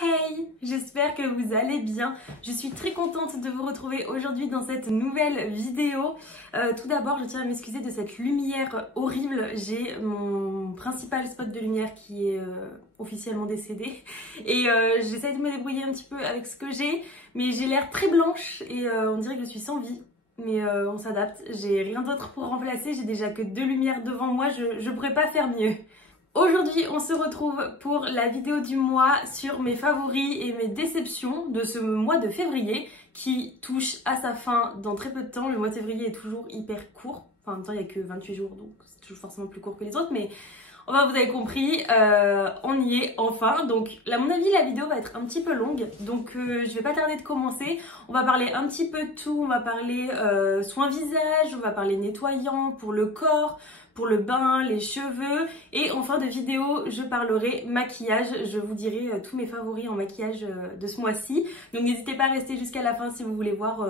Hey, j'espère que vous allez bien. Je suis très contente de vous retrouver aujourd'hui dans cette nouvelle vidéo. Tout d'abord, je tiens à m'excuser de cette lumière horrible. J'ai mon principal spot de lumière qui est officiellement décédé. Et j'essaye de me débrouiller un petit peu avec ce que j'ai. Mais j'ai l'air très blanche et on dirait que je suis sans vie. Mais on s'adapte. J'ai rien d'autre pour remplacer. J'ai déjà que 2 lumières devant moi. Je pourrais pas faire mieux. Aujourd'hui, on se retrouve pour la vidéo du mois sur mes favoris et mes déceptions de ce mois de février qui touche à sa fin dans très peu de temps. Le mois de février est toujours hyper court. Enfin, en même temps, il n'y a que 28 jours, donc c'est toujours forcément plus court que les autres. Mais enfin, vous avez compris, on y est enfin. Donc, à mon avis, la vidéo va être un petit peu longue. Donc, je vais pas tarder de commencer. On va parler un petit peu de tout. On va parler soins visage, on va parler nettoyant pour le corps, pour le bain, les cheveux, et en fin de vidéo je parlerai maquillage. Je vous dirai tous mes favoris en maquillage de ce mois-ci, donc n'hésitez pas à rester jusqu'à la fin si vous voulez voir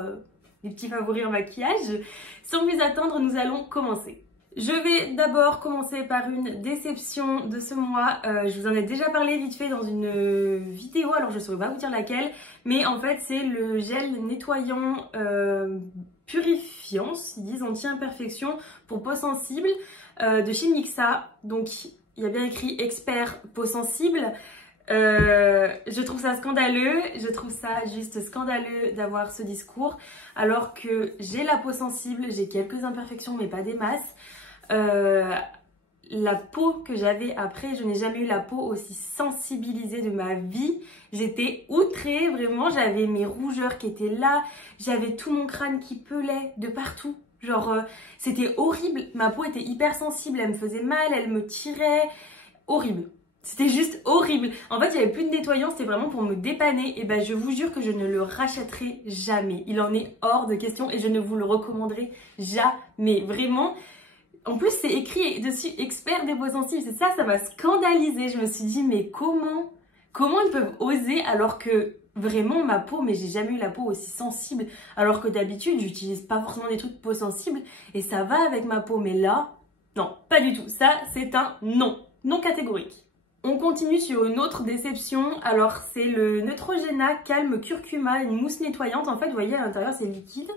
les petits favoris en maquillage. Sans plus attendre, nous allons commencer. Je vais d'abord commencer par une déception de ce mois. Je vous en ai déjà parlé vite fait dans une vidéo, alors je ne saurais pas vous dire laquelle, mais en fait c'est le gel nettoyant purifiant, ils disent anti-imperfection pour peau sensible de chez Mixa. Donc il y a bien écrit expert peau sensible. Je trouve ça scandaleux, je trouve ça juste scandaleux d'avoir ce discours alors que j'ai la peau sensible, j'ai quelques imperfections mais pas des masses. La peau que j'avais après, je n'ai jamais eu la peau aussi sensibilisée de ma vie. J'étais outrée, vraiment, j'avais mes rougeurs qui étaient là, j'avais tout mon crâne qui pelait de partout. Genre, c'était horrible, ma peau était hyper sensible, elle me faisait mal, elle me tirait, horrible. C'était juste horrible. En fait, il n'y avait plus de nettoyant, c'était vraiment pour me dépanner. Et ben, je vous jure que je ne le rachèterai jamais. Il en est hors de question et je ne vous le recommanderai jamais. Vraiment. En plus, c'est écrit dessus expert des peaux sensibles. C'est ça, ça m'a scandalisé. Je me suis dit, mais comment ils peuvent oser alors que vraiment ma peau, mais j'ai jamais eu la peau aussi sensible. Alors que d'habitude, j'utilise pas forcément des trucs peau sensible et ça va avec ma peau. Mais là, non, pas du tout. Ça, c'est un non. Non catégorique. On continue sur une autre déception. Alors, c'est le Neutrogena Calme Curcuma, une mousse nettoyante. En fait, vous voyez, à l'intérieur, c'est liquide.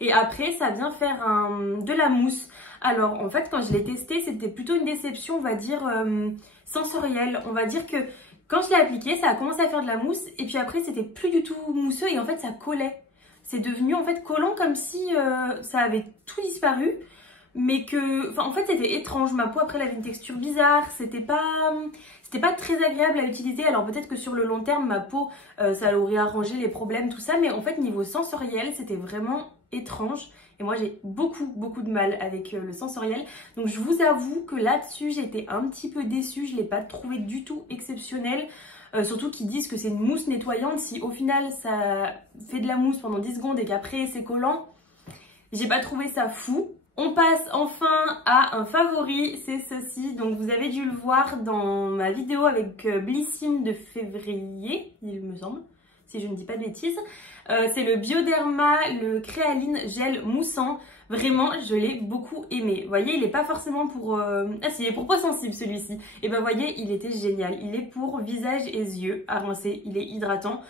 Et après, ça vient faire de la mousse. Alors, en fait, quand je l'ai testé, c'était plutôt une déception, on va dire, sensorielle. On va dire que quand je l'ai appliqué, ça a commencé à faire de la mousse. Et puis après, c'était plus du tout mousseux et en fait, ça collait. C'est devenu en fait collant comme si ça avait tout disparu. Mais que, enfin, en fait, c'était étrange. Ma peau, après, elle avait une texture bizarre. C'était pas très agréable à utiliser. Alors, peut-être que sur le long terme, ma peau, ça aurait arrangé les problèmes, tout ça. Mais en fait, niveau sensoriel, c'était vraiment étrange. Et moi, j'ai beaucoup de mal avec le sensoriel. Donc, je vous avoue que là-dessus, j'étais un petit peu déçue. Je ne l'ai pas trouvé du tout exceptionnel. Surtout qu'ils disent que c'est une mousse nettoyante. Si au final, ça fait de la mousse pendant 10 secondes et qu'après, c'est collant, j'ai pas trouvé ça fou. On passe enfin à un favori, c'est ceci. Donc vous avez dû le voir dans ma vidéo avec Blissim de février, il me semble, si je ne dis pas de bêtises. C'est le Bioderma, le Créaline Gel Moussant. Vraiment, je l'ai beaucoup aimé. Vous voyez, il n'est pas forcément pour... Ah si, il est pour peau sensible celui-ci. Et ben vous voyez, il était génial. Il est pour visage et yeux à rincer. Il est hydratant.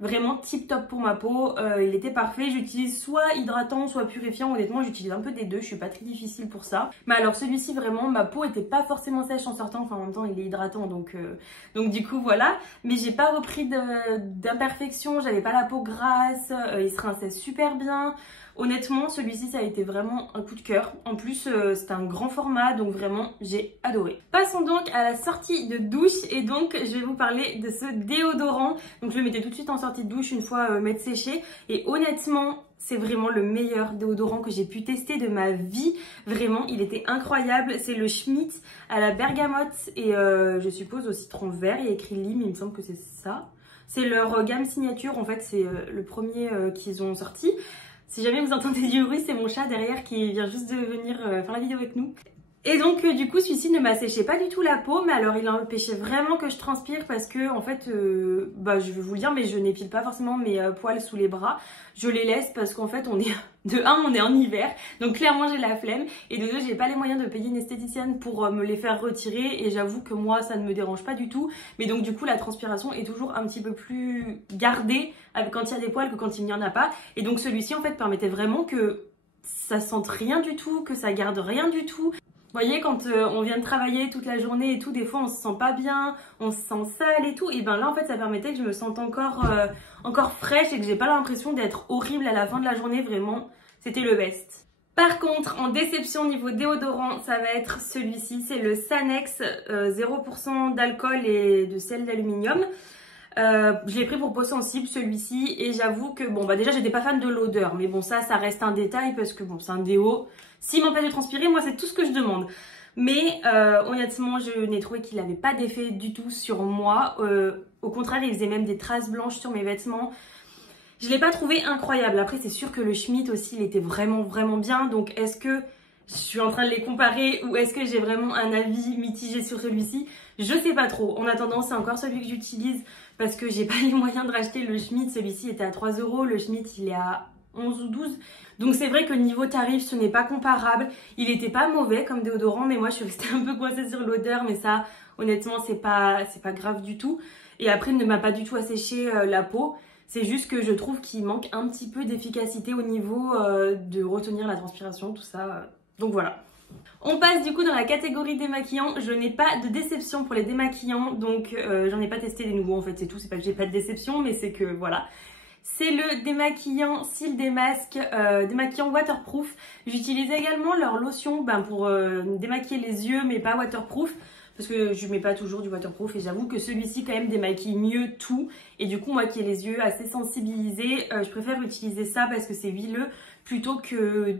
Vraiment tip top pour ma peau, il était parfait. J'utilise soit hydratant, soit purifiant. Honnêtement, j'utilise un peu des deux, je suis pas très difficile pour ça. Mais alors celui-ci, vraiment, ma peau était pas forcément sèche en sortant. Enfin, en même temps, il est hydratant, donc du coup, voilà. Mais j'ai pas repris d'imperfection, j'avais pas la peau grasse, il se rinçait super bien. Honnêtement, celui-ci, ça a été vraiment un coup de cœur. En plus, c'est un grand format, donc vraiment, j'ai adoré. Passons donc à la sortie de douche. Et donc, je vais vous parler de ce déodorant. Donc, je le mettais tout de suite en sortie de douche une fois m'être séché. Et honnêtement, c'est vraiment le meilleur déodorant que j'ai pu tester de ma vie. Vraiment, il était incroyable. C'est le Schmitt à la bergamote et je suppose au citron vert. Il y a écrit lime, il me semble que c'est ça. C'est leur gamme signature. En fait, c'est le premier qu'ils ont sorti. Si jamais vous entendez du bruit, c'est mon chat derrière qui vient juste de venir faire la vidéo avec nous. Et donc du coup celui-ci ne m'asséchait pas du tout la peau, mais alors il empêchait vraiment que je transpire parce que en fait, je vais vous le dire, mais je n'épile pas forcément mes poils sous les bras. Je les laisse parce qu'en fait on est, de un on est en hiver, donc clairement j'ai la flemme, et de deux j'ai pas les moyens de payer une esthéticienne pour me les faire retirer, et j'avoue que moi ça ne me dérange pas du tout, mais donc du coup la transpiration est toujours un petit peu plus gardée quand il y a des poils que quand il n'y en a pas, et donc celui-ci en fait permettait vraiment que ça sente rien du tout, que ça garde rien du tout. Vous voyez, quand on vient de travailler toute la journée et tout, des fois on se sent pas bien, on se sent sale et tout, et ben là en fait ça permettait que je me sente encore fraîche et que j'ai pas l'impression d'être horrible à la fin de la journée, vraiment, c'était le best. Par contre, en déception niveau déodorant, ça va être celui-ci, c'est le Sanex 0% d'alcool et de sel d'aluminium. Je l'ai pris pour peau sensible celui-ci, et j'avoue que bon bah déjà j'étais pas fan de l'odeur, mais bon ça reste un détail parce que bon c'est un déo, s'il m'empêche de transpirer, moi c'est tout ce que je demande. Mais honnêtement je n'ai trouvé qu'il n'avait pas d'effet du tout sur moi, au contraire il faisait même des traces blanches sur mes vêtements. Je l'ai pas trouvé incroyable. Après c'est sûr que le Schmitt aussi il était vraiment bien, donc est-ce que je suis en train de les comparer ou est-ce que j'ai vraiment un avis mitigé sur celui-ci? Je sais pas trop. En attendant, c'est encore celui que j'utilise parce que j'ai pas les moyens de racheter le Schmitt. Celui-ci était à 3 €, le Schmitt il est à 11 ou 12. Donc c'est vrai que niveau tarif, ce n'est pas comparable. Il était pas mauvais comme déodorant, mais moi je suis restée un peu coincée sur l'odeur, mais ça honnêtement c'est pas grave du tout. Et après il ne m'a pas du tout asséché la peau. C'est juste que je trouve qu'il manque un petit peu d'efficacité au niveau de retenir la transpiration, tout ça. Donc voilà. On passe du coup dans la catégorie démaquillants. Je n'ai pas de déception pour les démaquillants, donc j'en ai pas testé des nouveaux en fait, c'est tout. C'est pas que j'ai pas de déception, mais c'est que voilà. C'est le démaquillant Cils Démasque, démaquillant waterproof. J'utilise également leur lotion pour démaquiller les yeux, mais pas waterproof, parce que je mets pas toujours du waterproof, et j'avoue que celui-ci quand même démaquille mieux tout. Et du coup moi qui ai les yeux assez sensibilisés, je préfère utiliser ça parce que c'est huileux plutôt que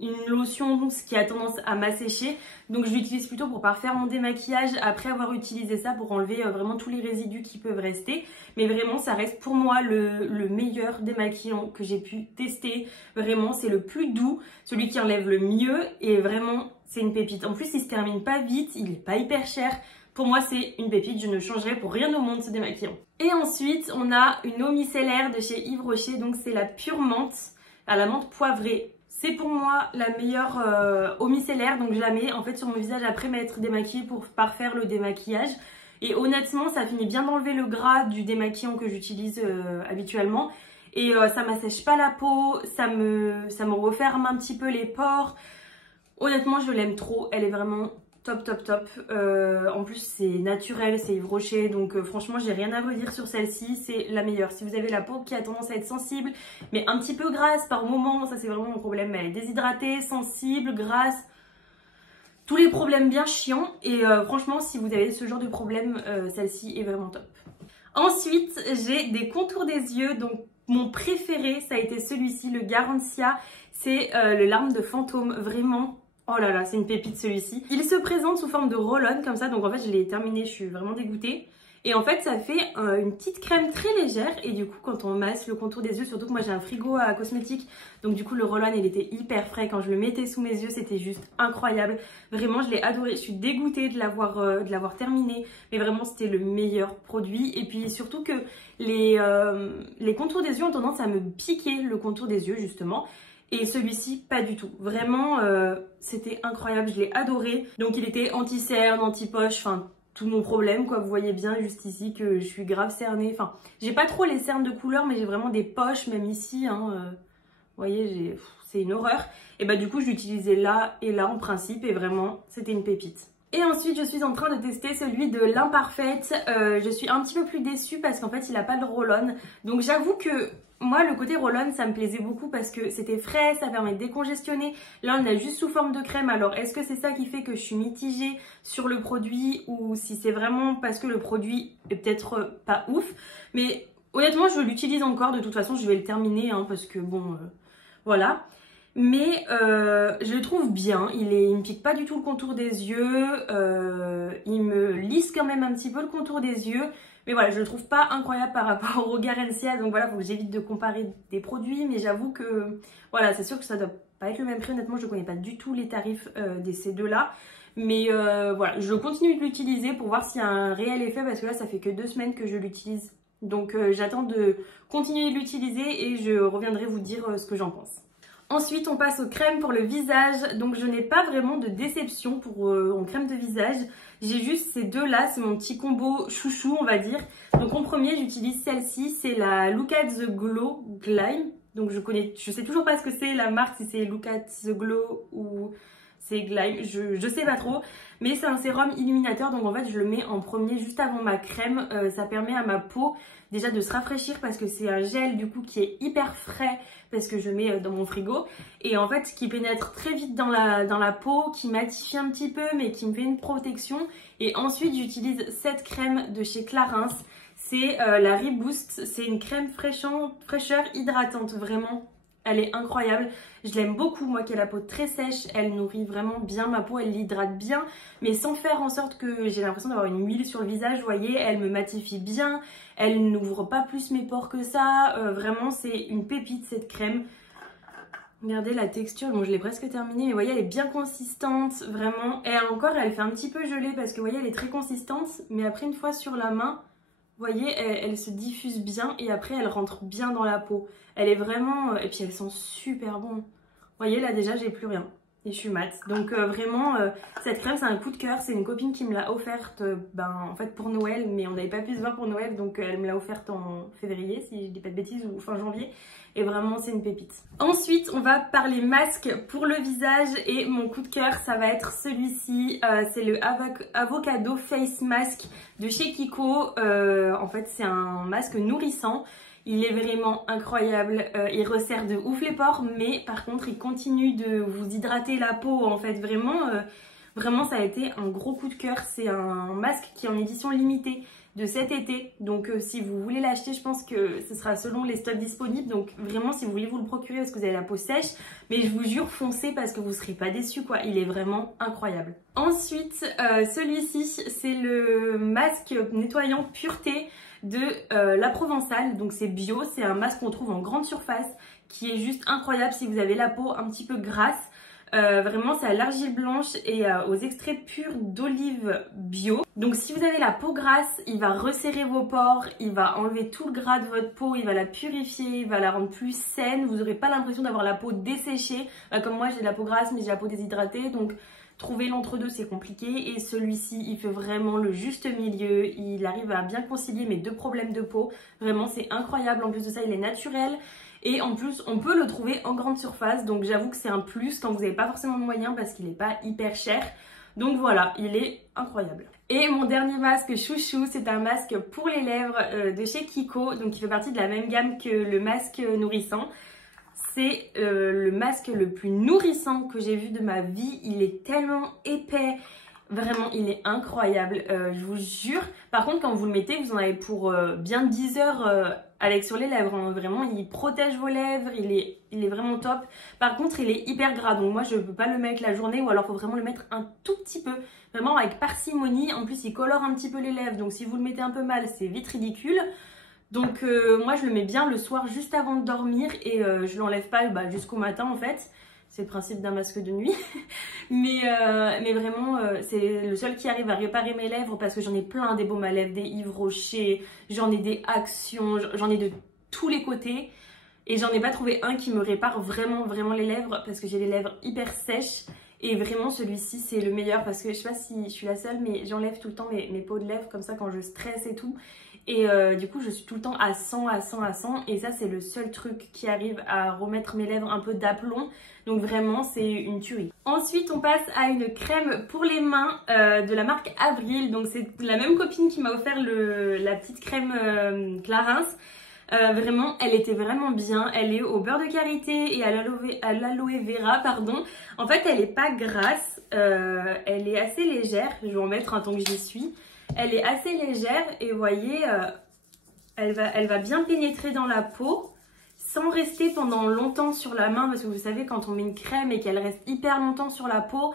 une lotion qui a tendance à m'assécher. Donc je l'utilise plutôt pour parfaire mon démaquillage après avoir utilisé ça, pour enlever vraiment tous les résidus qui peuvent rester. Mais vraiment ça reste pour moi le meilleur démaquillant que j'ai pu tester. Vraiment c'est le plus doux, celui qui enlève le mieux, et vraiment c'est une pépite. En plus il se termine pas vite, il est pas hyper cher. Pour moi c'est une pépite, je ne changerai pour rien au monde ce démaquillant. Et ensuite on a une eau micellaire de chez Yves Rocher, donc c'est la pure menthe, à la menthe poivrée. C'est pour moi la meilleure eau micellaire, donc je la mets en fait sur mon visage après m'être démaquillée pour parfaire le démaquillage. Et honnêtement ça finit bien d'enlever le gras du démaquillant que j'utilise habituellement. Et ça m'assèche pas la peau, ça me referme un petit peu les pores. Honnêtement je l'aime trop, elle est vraiment top. En plus c'est naturel, c'est Yves Rocher, donc franchement j'ai rien à redire sur celle-ci, c'est la meilleure. Si vous avez la peau qui a tendance à être sensible mais un petit peu grasse par moment, ça c'est vraiment mon problème. Elle est déshydratée, sensible, grasse, tous les problèmes bien chiants, et franchement si vous avez ce genre de problème, celle-ci est vraiment top. Ensuite j'ai des contours des yeux, donc mon préféré ça a été celui-ci, le Garantia, c'est le larme de fantôme, vraiment. Oh là là, c'est une pépite celui-ci. Il se présente sous forme de roll-on comme ça, donc en fait je l'ai terminé, je suis vraiment dégoûtée. Et en fait ça fait une petite crème très légère, et du coup quand on masse le contour des yeux, surtout que moi j'ai un frigo à cosmétiques, donc du coup le roll-on il était hyper frais, quand je le mettais sous mes yeux c'était juste incroyable. Vraiment je l'ai adoré, je suis dégoûtée de l'avoir terminé, mais vraiment c'était le meilleur produit. Et puis surtout que les contours des yeux ont tendance à me piquer le contour des yeux justement. Et celui-ci, pas du tout. Vraiment, c'était incroyable, je l'ai adoré. Donc il était anti-cerne, anti-poche, enfin tout mon problème quoi. Vous voyez bien juste ici que je suis grave cernée. Enfin, j'ai pas trop les cernes de couleur, mais j'ai vraiment des poches, même ici. Vous voyez, c'est une horreur. Et bah du coup, je l'utilisais là et là en principe, et vraiment, c'était une pépite. Et ensuite, je suis en train de tester celui de l'Imparfaite. Je suis un petit peu plus déçue parce qu'en fait, il n'a pas de roll-on. Donc j'avoue que moi, le côté roll-on, ça me plaisait beaucoup parce que c'était frais, ça permet de décongestionner. Là, on a juste sous forme de crème. Alors, est-ce que c'est ça qui fait que je suis mitigée sur le produit, ou si c'est vraiment parce que le produit est peut-être pas ouf? Mais honnêtement, je l'utilise encore. De toute façon, je vais le terminer hein, parce que bon, voilà. Mais je le trouve bien, il me pique pas du tout le contour des yeux, il me lisse quand même un petit peu le contour des yeux. Mais voilà, je le trouve pas incroyable par rapport au Garantia, donc voilà, faut que j'évite de comparer des produits, mais j'avoue que voilà, c'est sûr que ça doit pas être le même prix. Honnêtement, je ne connais pas du tout les tarifs de ces deux-là. Mais voilà, je continue de l'utiliser pour voir s'il y a un réel effet parce que là, ça fait que 2 semaines que je l'utilise. Donc j'attends de continuer de l'utiliser et je reviendrai vous dire ce que j'en pense. Ensuite, on passe aux crèmes pour le visage. Donc je n'ai pas vraiment de déception en crème de visage. J'ai juste ces deux-là, c'est mon petit combo chouchou, on va dire. Donc en premier, j'utilise celle-ci, c'est la Look at the Glow Glam. Donc je sais toujours pas ce que c'est la marque, si c'est Look at the Glow ou c'est Glam, je sais pas trop. Mais c'est un sérum illuminateur, donc en fait je le mets en premier juste avant ma crème. Ça permet à ma peau déjà de se rafraîchir parce que c'est un gel du coup qui est hyper frais parce que je mets dans mon frigo. Et en fait qui pénètre très vite dans la peau, qui matifie un petit peu mais qui me fait une protection. Et ensuite j'utilise cette crème de chez Clarins. C'est la Reboost, c'est une crème fraîcheur hydratante, vraiment. Elle est incroyable, je l'aime beaucoup, moi qui ai la peau très sèche, elle nourrit vraiment bien ma peau, elle l'hydrate bien, mais sans faire en sorte que j'ai l'impression d'avoir une huile sur le visage, vous voyez, elle me matifie bien, elle n'ouvre pas plus mes pores que ça, vraiment c'est une pépite cette crème. Regardez la texture, bon je l'ai presque terminée, mais vous voyez elle est bien consistante, vraiment, et encore elle fait un petit peu gelée parce que vous voyez elle est très consistante, mais après une fois sur la main, vous voyez, elle se diffuse bien et après elle rentre bien dans la peau. Elle est vraiment... Et puis elle sent super bon. Vous voyez, là déjà j'ai plus rien. Et je suis mat. Donc vraiment, cette crème c'est un coup de cœur. C'est une copine qui me l'a offerte en fait pour Noël. Mais on n'avait pas pu se voir pour Noël. Donc elle me l'a offerte en février, si je dis pas de bêtises, ou fin janvier. Et vraiment c'est une pépite. Ensuite on va parler masque pour le visage. Et mon coup de cœur ça va être celui-ci. C'est le Avocado Face Mask de chez Kiko. En fait c'est un masque nourrissant. Il est vraiment incroyable, il resserre de ouf les pores, mais par contre il continue de vous hydrater la peau en fait, vraiment ça a été un gros coup de cœur. C'est un masque qui est en édition limitée de cet été, donc si vous voulez l'acheter, je pense que ce sera selon les stocks disponibles, donc vraiment si vous voulez vous le procurer parce que vous avez la peau sèche, mais je vous jure foncez parce que vous ne serez pas déçus quoi, il est vraiment incroyable. Ensuite celui-ci c'est le masque nettoyant pureté de la Provençale, donc c'est bio, c'est un masque qu'on trouve en grande surface qui est juste incroyable si vous avez la peau un petit peu grasse. Vraiment c'est à l'argile blanche et aux extraits purs d'olive bio. Donc si vous avez la peau grasse, il va resserrer vos pores, il va enlever tout le gras de votre peau, il va la purifier, il va la rendre plus saine. Vous n'aurez pas l'impression d'avoir la peau desséchée. Comme moi j'ai de la peau grasse mais j'ai la peau déshydratée, donc trouver l'entre-deux c'est compliqué. Et celui-ci il fait vraiment le juste milieu, il arrive à bien concilier mes deux problèmes de peau. Vraiment c'est incroyable, en plus de ça il est naturel. Et en plus, on peut le trouver en grande surface. Donc j'avoue que c'est un plus quand vous n'avez pas forcément de moyens parce qu'il n'est pas hyper cher. Donc voilà, il est incroyable. Et mon dernier masque chouchou, c'est un masque pour les lèvres de chez Kiko. Donc il fait partie de la même gamme que le masque nourrissant. C'est le masque le plus nourrissant que j'ai vu de ma vie. Il est tellement épais. Vraiment, il est incroyable, je vous jure. Par contre, quand vous le mettez, vous en avez pour bien 10 heures avec sur les lèvres. Hein. Vraiment, il protège vos lèvres, il est vraiment top. Par contre, il est hyper gras, donc moi, je ne peux pas le mettre la journée ou alors il faut vraiment le mettre un tout petit peu. Vraiment avec parcimonie. En plus, il colore un petit peu les lèvres, donc si vous le mettez un peu mal, c'est vite ridicule. Donc moi, je le mets bien le soir juste avant de dormir et je l'enlève pas jusqu'au matin en fait. C'est le principe d'un masque de nuit. mais vraiment, c'est le seul qui arrive à réparer mes lèvres parce que j'en ai plein des baumes à lèvres, des Yves Rocher, j'en ai des Action, j'en ai de tous les côtés. Et j'en ai pas trouvé un qui me répare vraiment les lèvres parce que j'ai les lèvres hyper sèches. Et vraiment celui-ci c'est le meilleur parce que je sais pas si je suis la seule mais j'enlève tout le temps mes peaux de lèvres comme ça quand je stresse et tout. Et du coup je suis tout le temps à 100 et ça c'est le seul truc qui arrive à remettre mes lèvres un peu d'aplomb. Donc vraiment c'est une tuerie. Ensuite on passe à une crème pour les mains de la marque Avril. Donc c'est la même copine qui m'a offert la petite crème Clarins. Vraiment elle était vraiment bien, elle est au beurre de karité et à l'aloe vera pardon. En fait elle est pas grasse, elle est assez légère, je vais en mettre un tant que j'y suis. Elle est assez légère et vous voyez elle va bien pénétrer dans la peau sans rester pendant longtemps sur la main parce que vous savez quand on met une crème et qu'elle reste hyper longtemps sur la peau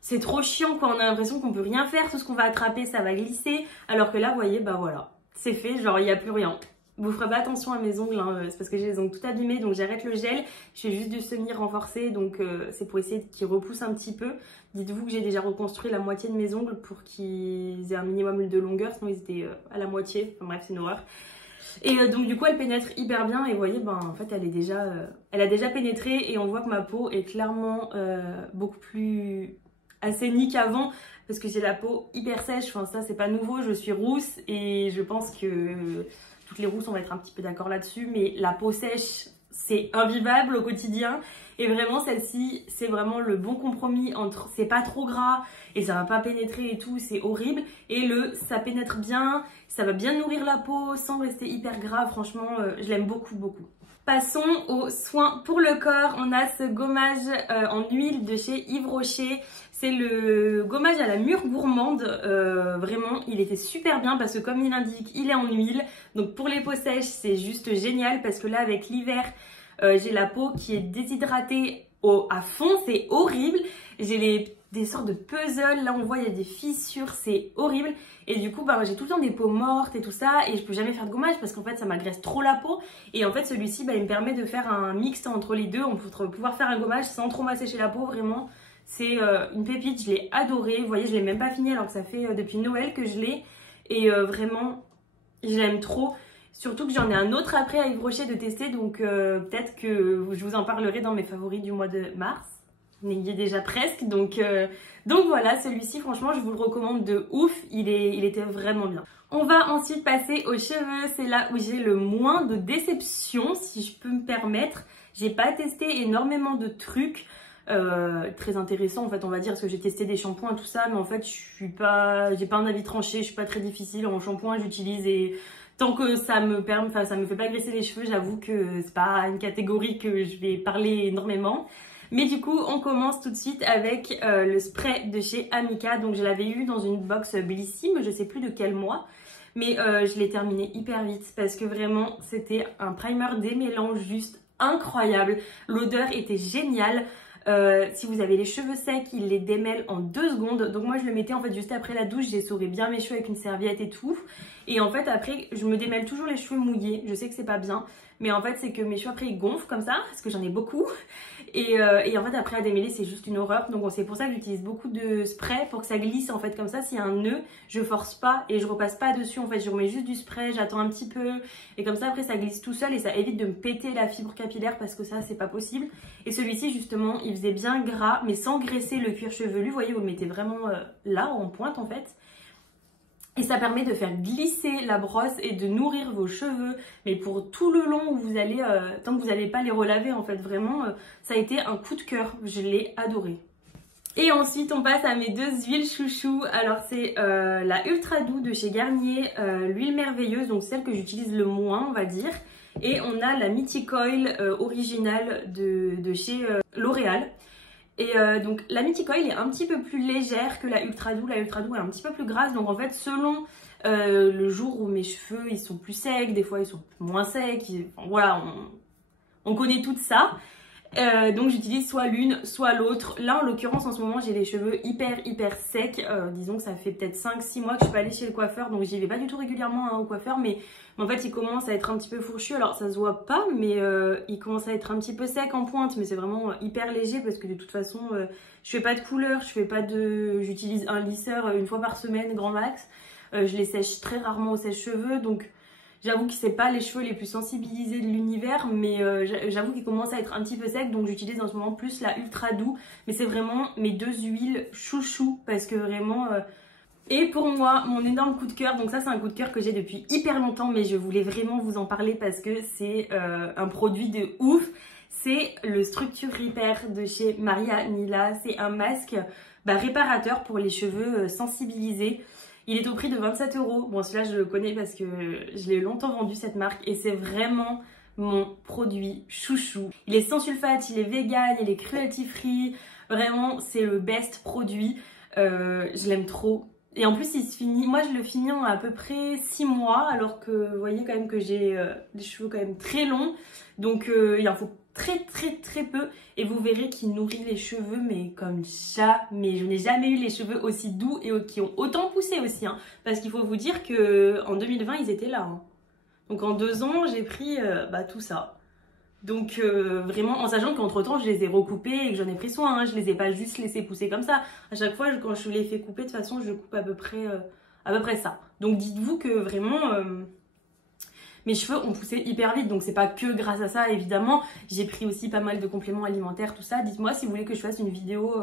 c'est trop chiant quoi, on a l'impression qu'on peut rien faire, tout ce qu'on va attraper ça va glisser alors que là vous voyez voilà c'est fait, genre il n'y a plus rien. Vous ferez pas attention à mes ongles, hein, c'est parce que j'ai les ongles tout abîmés, donc j'arrête le gel. Je fais juste du semi-renforcé, donc c'est pour essayer qu'ils repoussent un petit peu. Dites-vous que j'ai déjà reconstruit la moitié de mes ongles pour qu'ils aient un minimum de longueur, sinon ils étaient à la moitié. Enfin bref, c'est une horreur. Et donc du coup elle pénètre hyper bien et vous voyez, ben en fait elle a déjà pénétré et on voit que ma peau est clairement beaucoup plus assainie qu'avant. Parce que j'ai la peau hyper sèche, enfin ça c'est pas nouveau, je suis rousse et je pense que toutes les rousses on va être un petit peu d'accord là-dessus, mais la peau sèche c'est invivable au quotidien et vraiment celle-ci c'est vraiment le bon compromis entre c'est pas trop gras et ça va pas pénétrer et tout, c'est horrible, et ça pénètre bien, ça va bien nourrir la peau sans rester hyper gras, franchement je l'aime beaucoup beaucoup. Passons aux soins pour le corps. On a ce gommage en huile de chez Yves Rocher. C'est le gommage à la mûre gourmande. Vraiment, il était super bien parce que comme il l'indique, il est en huile. Donc pour les peaux sèches, c'est juste génial parce que là, avec l'hiver, j'ai la peau qui est déshydratée à fond. C'est horrible. J'ai des sortes de puzzles. Là, on voit, il y a des fissures. C'est horrible. Et du coup, bah, j'ai tout le temps des peaux mortes et tout ça. Et je peux jamais faire de gommage parce qu'en fait, ça m'agresse trop la peau. Et en fait, celui-ci, bah, il me permet de faire un mix entre les deux. On peut pouvoir faire un gommage sans trop m'assécher la peau. Vraiment, c'est une pépite. Je l'ai adoré. Vous voyez, je l'ai même pas fini alors que ça fait depuis Noël que je l'ai. Et vraiment, je l'aime trop. Surtout que j'en ai un autre après à Yves Rocher de tester. Donc peut-être que je vous en parlerai dans mes favoris du mois de mars. On y est déjà presque, donc voilà, celui-ci franchement je vous le recommande de ouf, il était vraiment bien. On va ensuite passer aux cheveux, c'est là où j'ai le moins de déception si je peux me permettre. J'ai pas testé énormément de trucs très intéressants en fait, on va dire, parce que j'ai testé des shampoings tout ça, mais en fait j'ai pas un avis tranché, je suis pas très difficile en shampoing, j'utilise et tant que ça me fait pas graisser les cheveux, j'avoue que c'est pas une catégorie que je vais parler énormément. Mais du coup, on commence tout de suite avec le spray de chez Amika. Donc, je l'avais eu dans une box Bellissime, je sais plus de quel mois. Mais je l'ai terminé hyper vite parce que vraiment, c'était un primer démêlant juste incroyable. L'odeur était géniale. Si vous avez les cheveux secs, il les démêle en 2 secondes. Donc moi je le mettais en fait juste après la douche, j'essorais bien mes cheveux avec une serviette et tout. Et en fait après je me démêle toujours les cheveux mouillés, je sais que c'est pas bien. Mais en fait c'est que mes cheveux après ils gonflent comme ça, parce que j'en ai beaucoup. Et en fait après à démêler c'est juste une horreur. Donc c'est pour ça que j'utilise beaucoup de spray pour que ça glisse en fait comme ça. S'il y a un nœud, je force pas et je repasse pas dessus. En fait je remets juste du spray, j'attends un petit peu. Et comme ça après ça glisse tout seul et ça évite de me péter la fibre capillaire parce que ça c'est pas possible. Et celui-ci justement il faisait bien gras mais sans graisser le cuir chevelu. Vous voyez, vous le mettez vraiment là en pointe en fait. Et ça permet de faire glisser la brosse et de nourrir vos cheveux, mais pour tout le long où vous allez, tant que vous n'allez pas les relaver en fait, vraiment, ça a été un coup de cœur, je l'ai adoré. Et ensuite on passe à mes 2 huiles chouchou. Alors c'est la Ultra Doux de chez Garnier, l'huile merveilleuse, donc celle que j'utilise le moins on va dire. Et on a la Mythic Oil originale de chez L'Oréal. Et donc la Mythic Oil est un petit peu plus légère que la Ultra Doux. La Ultra Doux est un petit peu plus grasse. Donc en fait selon le jour où mes cheveux ils sont plus secs, des fois ils sont moins secs. Enfin, voilà, on connaît tout ça. Donc j'utilise soit l'une soit l'autre. Là en l'occurrence en ce moment j'ai les cheveux hyper secs. Disons que ça fait peut-être 5-6 mois que je suis pas allée chez le coiffeur. Donc j'y vais pas du tout régulièrement hein, au coiffeur. Mais en fait il commence à être un petit peu fourchu. Alors ça se voit pas mais il commence à être un petit peu sec en pointe. Mais c'est vraiment hyper léger parce que de toute façon je fais pas de couleur. J'utilise un lisseur une fois par semaine grand max. Je les sèche très rarement au sèche-cheveux. Donc j'avoue que c'est pas les cheveux les plus sensibilisés de l'univers, mais j'avoue qu'ils commencent à être un petit peu secs, donc j'utilise en ce moment plus la Ultra Doux. Mais c'est vraiment mes 2 huiles chouchou, parce que vraiment... Et pour moi, mon énorme coup de cœur, donc ça c'est un coup de cœur que j'ai depuis hyper longtemps, mais je voulais vraiment vous en parler parce que c'est un produit de ouf. C'est le Structure Repair de chez Maria Nila. C'est un masque réparateur pour les cheveux sensibilisés. Il est au prix de 27 €. Bon, celui-là, je le connais parce que je l'ai longtemps vendu, cette marque. Et c'est vraiment mon produit chouchou. Il est sans sulfate, il est vegan, il est cruelty free. Vraiment, c'est le best produit. Je l'aime trop. Et en plus, il se finit... Moi, je le finis en à peu près 6 mois. Alors que, vous voyez quand même que j'ai des cheveux quand même très longs. Donc, il en faut très peu. Et vous verrez qu'il nourrit les cheveux mais comme jamais. Je n'ai jamais eu les cheveux aussi doux et qui ont autant poussé aussi hein. Parce qu'il faut vous dire que en 2020 ils étaient là hein. Donc en 2 ans, j'ai pris tout ça. Donc vraiment en sachant qu'entre temps je les ai recoupés et que j'en ai pris soin, hein. Je les ai pas juste laissés pousser comme ça. À chaque fois quand je les fais couper de toute façon je coupe à peu près ça. Donc dites-vous que vraiment mes cheveux ont poussé hyper vite, donc c'est pas que grâce à ça évidemment. J'ai pris aussi pas mal de compléments alimentaires, tout ça. Dites-moi si vous voulez que je fasse une vidéo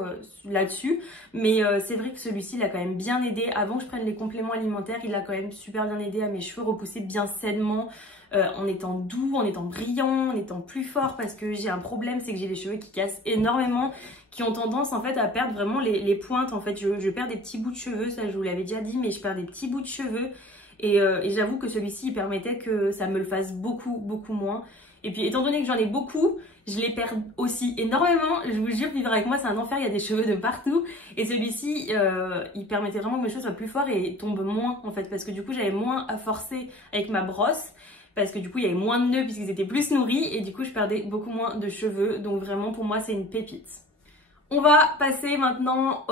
là-dessus. Mais c'est vrai que celui-ci il a quand même bien aidé. Avant que je prenne les compléments alimentaires, il a quand même super bien aidé à mes cheveux repousser bien sainement. En étant doux, en étant brillant, en étant plus fort, parce que j'ai un problème, c'est que j'ai les cheveux qui cassent énormément, qui ont tendance en fait à perdre vraiment les pointes. En fait, je perds des petits bouts de cheveux, ça je vous l'avais déjà dit, mais je perds des petits bouts de cheveux et j'avoue que celui-ci il permettait que ça me le fasse beaucoup moins. Et puis étant donné que j'en ai beaucoup, je les perds aussi énormément. Je vous jure, vivre avec moi c'est un enfer, il y a des cheveux de partout. Et celui-ci, il permettait vraiment que mes cheveux soient plus forts et tombent moins en fait, parce que du coup j'avais moins à forcer avec ma brosse. Parce que du coup il y avait moins de nœuds puisqu'ils étaient plus nourris et du coup je perdais beaucoup moins de cheveux. Donc vraiment pour moi c'est une pépite. On va passer maintenant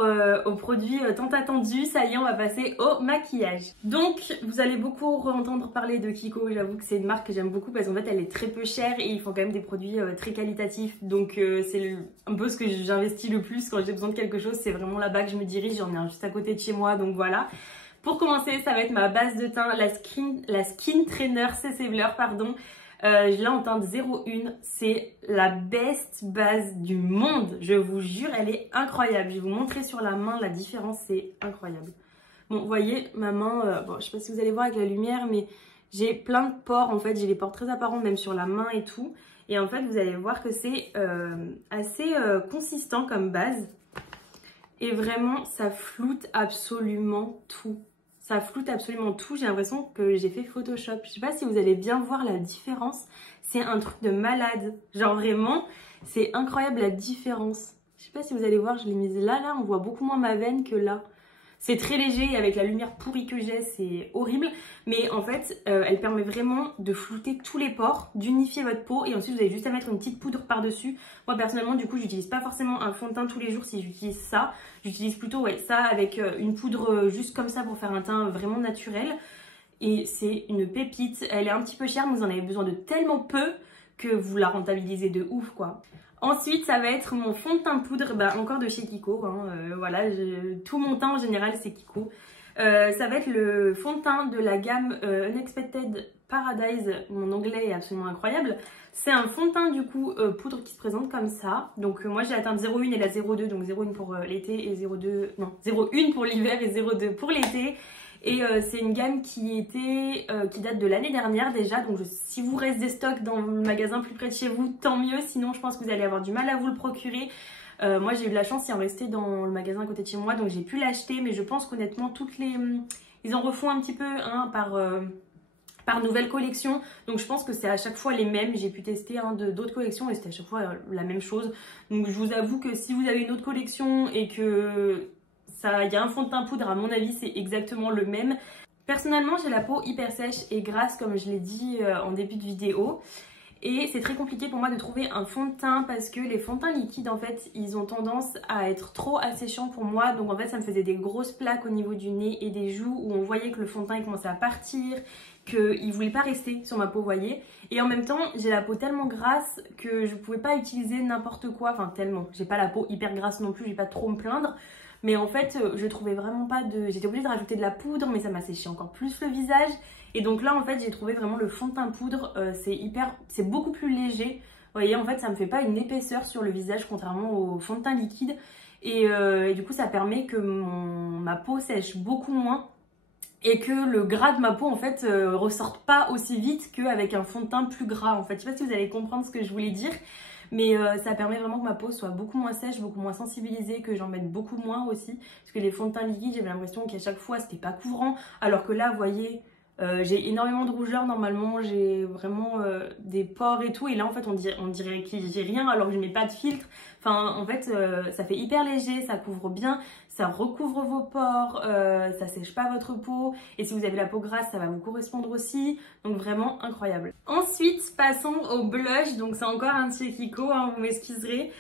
au produit tant attendu. Ça y est, on va passer au maquillage. Donc vous allez beaucoup entendre parler de Kiko. J'avoue que c'est une marque que j'aime beaucoup parce qu'en fait elle est très peu chère et ils font quand même des produits très qualitatifs. Donc c'est un peu ce que j'investis le plus quand j'ai besoin de quelque chose. C'est vraiment là-bas que je me dirige. J'en ai un juste à côté de chez moi, donc voilà. Pour commencer, ça va être ma base de teint, la Skin Trainer CC Blur, pardon. Je l'ai en teinte 01, c'est la best base du monde, je vous jure, elle est incroyable. Je vais vous montrer sur la main la différence, c'est incroyable. Bon, vous voyez, ma main, bon, je sais pas si vous allez voir avec la lumière, mais j'ai plein de pores en fait, j'ai les pores très apparents même sur la main et tout. Et en fait, vous allez voir que c'est assez consistant comme base. Et vraiment, ça floute absolument tout. Ça floute absolument tout. J'ai l'impression que j'ai fait Photoshop. Je sais pas si vous allez bien voir la différence. C'est un truc de malade. Genre vraiment, c'est incroyable la différence. Je sais pas si vous allez voir, je l'ai mise là. On voit beaucoup moins ma veine que là. C'est très léger avec la lumière pourrie que j'ai, c'est horrible. Mais en fait, elle permet vraiment de flouter tous les pores, d'unifier votre peau. Et ensuite, vous avez juste à mettre une petite poudre par-dessus. Moi, personnellement, du coup, j'utilise pas forcément un fond de teint tous les jours si j'utilise ça. J'utilise plutôt ça avec une poudre juste comme ça pour faire un teint vraiment naturel. Et c'est une pépite. Elle est un petit peu chère, mais vous en avez besoin de tellement peu que vous la rentabilisez de ouf, quoi. Ensuite, ça va être mon fond de teint poudre, encore de chez Kiko. Voilà, tout mon teint en général, c'est Kiko. Ça va être le fond de teint de la gamme Unexpected Paradise. Mon anglais est absolument incroyable. C'est un fond de teint du coup poudre qui se présente comme ça. Donc moi j'ai la teinte 01 et la 02, donc 01 pour l'été et 02, non 01 pour l'hiver et 02 pour l'été. Et c'est une gamme qui date de l'année dernière déjà, donc si vous reste des stocks dans le magasin plus près de chez vous, tant mieux, sinon je pense que vous allez avoir du mal à vous le procurer. Moi j'ai eu de la chance, il en restait dans le magasin à côté de chez moi, donc j'ai pu l'acheter, mais je pense qu'honnêtement ils en refont un petit peu par nouvelle collection, donc je pense que c'est à chaque fois les mêmes. J'ai pu tester d'autres collections et c'était à chaque fois la même chose. Donc je vous avoue que si vous avez une autre collection et que il y a un fond de teint poudre, à mon avis c'est exactement le même. Personnellement j'ai la peau hyper sèche et grasse comme je l'ai dit en début de vidéo. Et c'est très compliqué pour moi de trouver un fond de teint parce que les fonds de teint liquides en fait ils ont tendance à être trop asséchants pour moi. Donc en fait ça me faisait des grosses plaques au niveau du nez et des joues où on voyait que le fond de teint il commençait à partir, qu'il voulait pas rester sur ma peau, vous voyez. Et en même temps j'ai la peau tellement grasse que je pouvais pas utiliser n'importe quoi, enfin tellement. J'ai pas la peau hyper grasse non plus, j'ai pas trop me plaindre. Mais en fait je trouvais vraiment pas de... J'étais obligée de rajouter de la poudre mais ça m'a séché encore plus le visage. Et donc là en fait j'ai trouvé vraiment le fond de teint poudre, c'est beaucoup plus léger. Vous voyez en fait ça me fait pas une épaisseur sur le visage contrairement au fond de teint liquide. Et du coup ça permet que ma peau sèche beaucoup moins. Et que le gras de ma peau en fait ressorte pas aussi vite qu'avec un fond de teint plus gras en fait. Je sais pas si vous allez comprendre ce que je voulais dire. Mais ça permet vraiment que ma peau soit beaucoup moins sèche, beaucoup moins sensibilisée, que j'en mette beaucoup moins aussi. Parce que les fonds de teint liquides, j'avais l'impression qu'à chaque fois c'était pas couvrant. Alors que là, vous voyez, j'ai énormément de rougeur normalement, j'ai vraiment des pores et tout. Et là en fait on dirait que j'ai rien alors que je mets pas de filtre. Enfin en fait ça fait hyper léger, ça couvre bien, ça recouvre vos pores, ça sèche pas votre peau. Et si vous avez la peau grasse ça va vous correspondre aussi. Donc vraiment incroyable. Ensuite passons au blush, donc c'est encore un de chez Kiko, vous m'excuserez.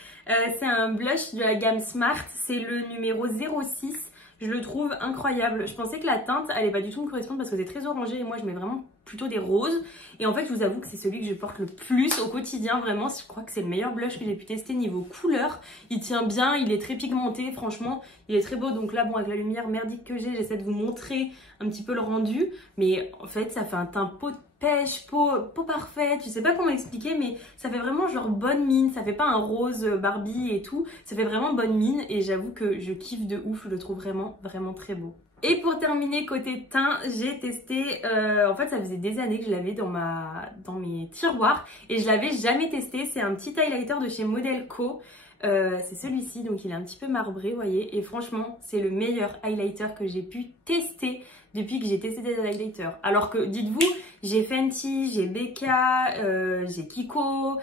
C'est un blush de la gamme Smart, c'est le numéro 06. Je le trouve incroyable. Je pensais que la teinte allait pas du tout me correspondre parce que c'est très orangé et moi je mets vraiment plutôt des roses. Et en fait, je vous avoue que c'est celui que je porte le plus au quotidien. Vraiment, je crois que c'est le meilleur blush que j'ai pu tester niveau couleur. Il tient bien, il est très pigmenté. Franchement, il est très beau. Donc là, bon, avec la lumière merdique que j'ai, j'essaie de vous montrer un petit peu le rendu. Mais en fait, ça fait un teint peau de pêche, peau parfaite. Je sais pas comment expliquer, mais ça fait vraiment genre bonne mine. Ça fait pas un rose Barbie et tout. Ça fait vraiment bonne mine. Et j'avoue que je kiffe de ouf. Je le trouve vraiment, vraiment très beau. Et pour terminer côté teint, j'ai testé, en fait ça faisait des années que je l'avais dans mes tiroirs et je l'avais jamais testé. C'est un petit highlighter de chez Model Co. C'est celui-ci, donc il est un petit peu marbré, vous voyez. Et franchement, c'est le meilleur highlighter que j'ai pu tester depuis que j'ai testé des highlighters. Alors que, dites-vous, j'ai Fenty, j'ai Becca, j'ai Kiko...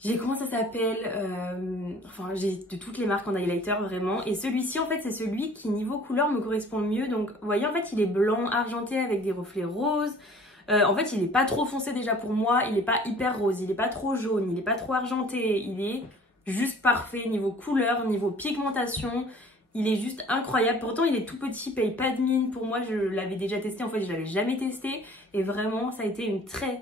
J'ai comment ça s'appelle, enfin j'ai de toutes les marques en highlighter vraiment. Et celui-ci en fait c'est celui qui niveau couleur me correspond le mieux. Donc vous voyez en fait il est blanc argenté avec des reflets roses. En fait il est pas trop foncé déjà pour moi, il est pas hyper rose, il est pas trop jaune, il est pas trop argenté. Il est juste parfait niveau couleur, niveau pigmentation. Il est juste incroyable. Pourtant, il est tout petit, paye pas de mine. Pour moi, je l'avais déjà testé. En fait, je l'avais jamais testé. Et vraiment, ça a été une très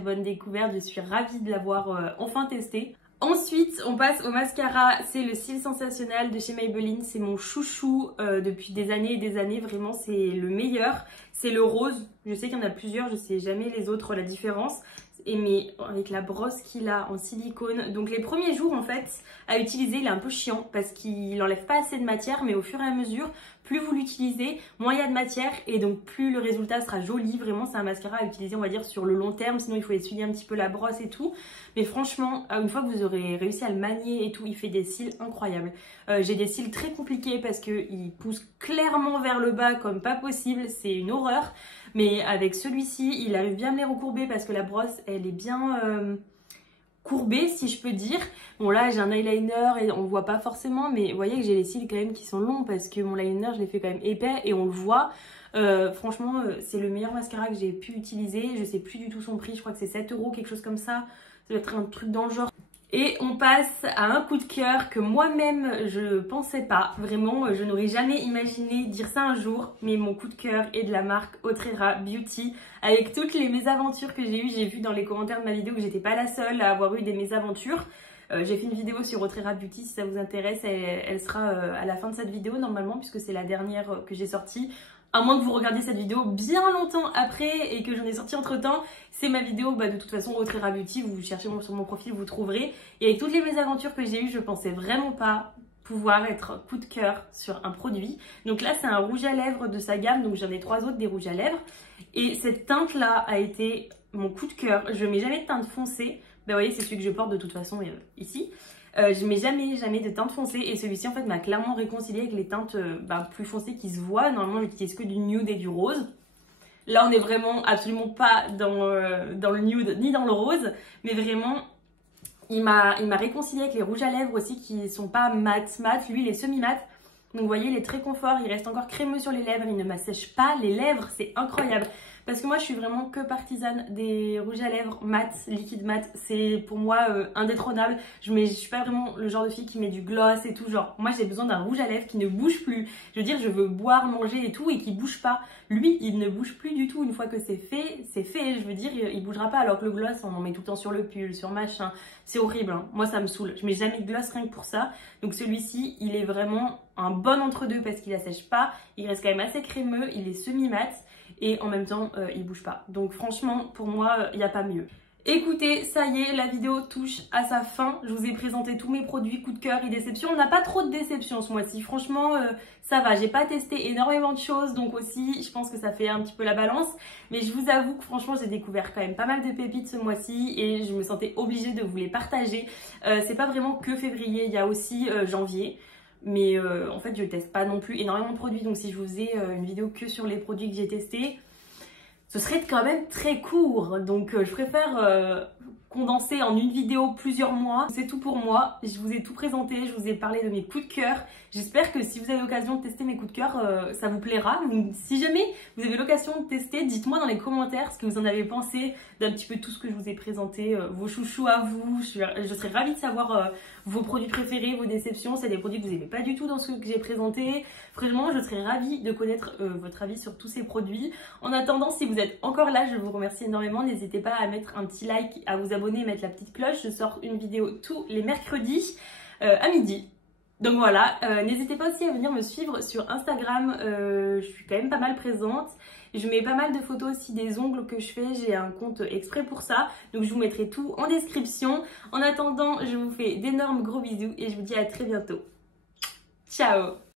bonne découverte. Je suis ravie de l'avoir enfin testé. Ensuite, on passe au mascara. C'est le Cils Sensationnel de chez Maybelline. C'est mon chouchou depuis des années et des années. Vraiment, c'est le meilleur. C'est le rose. Je sais qu'il y en a plusieurs. Je sais jamais les autres la différence. Mais avec la brosse qu'il a en silicone. Donc les premiers jours en fait à utiliser il est un peu chiant parce qu'il n'enlève pas assez de matière, mais au fur et à mesure plus vous l'utilisez, moins il y a de matière et donc plus le résultat sera joli. Vraiment c'est un mascara à utiliser on va dire sur le long terme, sinon il faut essuyer un petit peu la brosse et tout. Mais franchement une fois que vous aurez réussi à le manier et tout, il fait des cils incroyables. J'ai des cils très compliqués parce qu'ils poussent clairement vers le bas comme pas possible, c'est une horreur. Mais avec celui-ci, il arrive bien à me les recourber parce que la brosse, elle est bien courbée, si je peux dire. Bon là, j'ai un eyeliner et on le voit pas forcément, mais vous voyez que j'ai les cils quand même qui sont longs parce que mon eyeliner, je l'ai fait quand même épais et on le voit. Franchement, c'est le meilleur mascara que j'ai pu utiliser. Je sais plus du tout son prix, je crois que c'est 7 €, quelque chose comme ça. Ça doit être un truc dans le genre. Et on passe à un coup de cœur que moi-même je pensais pas, vraiment je n'aurais jamais imaginé dire ça un jour, mais mon coup de cœur est de la marque Otrera Beauty. Avec toutes les mésaventures que j'ai eues, j'ai vu dans les commentaires de ma vidéo que j'étais pas la seule à avoir eu des mésaventures. J'ai fait une vidéo sur Otrera Beauty, si ça vous intéresse, elle sera à la fin de cette vidéo normalement puisque c'est la dernière que j'ai sortie. À moins que vous regardiez cette vidéo bien longtemps après et que j'en ai sorti entre temps, c'est ma vidéo de toute façon Otrera Beauty, vous cherchez sur mon profil, vous trouverez. Et avec toutes les mésaventures que j'ai eues, je pensais vraiment pas pouvoir être coup de cœur sur un produit. Donc là c'est un rouge à lèvres de sa gamme, donc j'en ai 3 autres des rouges à lèvres. Et cette teinte là a été mon coup de cœur. Je mets jamais de teinte foncée, vous voyez c'est celui que je porte de toute façon ici. Je mets jamais de teinte foncée et celui-ci en fait m'a clairement réconcilié avec les teintes plus foncées qui se voient. Normalement j'utilise que du nude et du rose. Là on est vraiment absolument pas dans le nude ni dans le rose, mais vraiment il m'a réconcilié avec les rouges à lèvres aussi qui sont pas mat. Lui il est semi-mat. Donc vous voyez il est très confort, il reste encore crémeux sur les lèvres, il ne m'assèche pas les lèvres, c'est incroyable. Parce que moi je suis vraiment que partisane des rouges à lèvres mat, liquide mat, c'est pour moi indétrônable. Je suis pas vraiment le genre de fille qui met du gloss et tout, genre moi j'ai besoin d'un rouge à lèvres qui ne bouge plus. Je veux dire je veux boire, manger et tout et qui bouge pas. Lui il ne bouge plus du tout, une fois que c'est fait, je veux dire il bougera pas alors que le gloss on en met tout le temps sur le pull, sur machin, c'est horrible hein. Moi ça me saoule, je mets jamais de gloss rien que pour ça. Donc celui-ci il est vraiment un bon entre-deux parce qu'il assèche pas, il reste quand même assez crémeux, il est semi-mat. Et en même temps il bouge pas. Donc franchement pour moi il n'y a pas mieux. Écoutez, ça y est, la vidéo touche à sa fin. Je vous ai présenté tous mes produits coup de cœur et déception. On n'a pas trop de déceptions ce mois-ci. Franchement, ça va. J'ai pas testé énormément de choses. Donc aussi, je pense que ça fait un petit peu la balance. Mais je vous avoue que franchement, j'ai découvert quand même pas mal de pépites ce mois-ci. Et je me sentais obligée de vous les partager. C'est pas vraiment que février. Il y a aussi janvier. Mais en fait je teste pas non plus énormément de produits, donc si je vous faisais une vidéo que sur les produits que j'ai testés, ce serait quand même très court. Donc je préfère condensé en une vidéo plusieurs mois. C'est tout pour moi, je vous ai tout présenté, je vous ai parlé de mes coups de cœur. J'espère que si vous avez l'occasion de tester mes coups de cœur, ça vous plaira. Si jamais vous avez l'occasion de tester, dites-moi dans les commentaires ce que vous en avez pensé d'un petit peu tout ce que je vous ai présenté, vos chouchous à vous. Je serais ravie de savoir vos produits préférés, vos déceptions, c'est des produits que vous n'aimez pas du tout dans ce que j'ai présenté. Vraiment, je serais ravie de connaître votre avis sur tous ces produits. En attendant, si vous êtes encore là, je vous remercie énormément. N'hésitez pas à mettre un petit like, à vous abonner et mettre la petite cloche. Je sors une vidéo tous les mercredis à midi. Donc voilà, n'hésitez pas aussi à venir me suivre sur Instagram, je suis quand même pas mal présente. Je mets pas mal de photos aussi des ongles que je fais, j'ai un compte exprès pour ça. Donc je vous mettrai tout en description. En attendant, je vous fais d'énormes gros bisous et je vous dis à très bientôt. Ciao!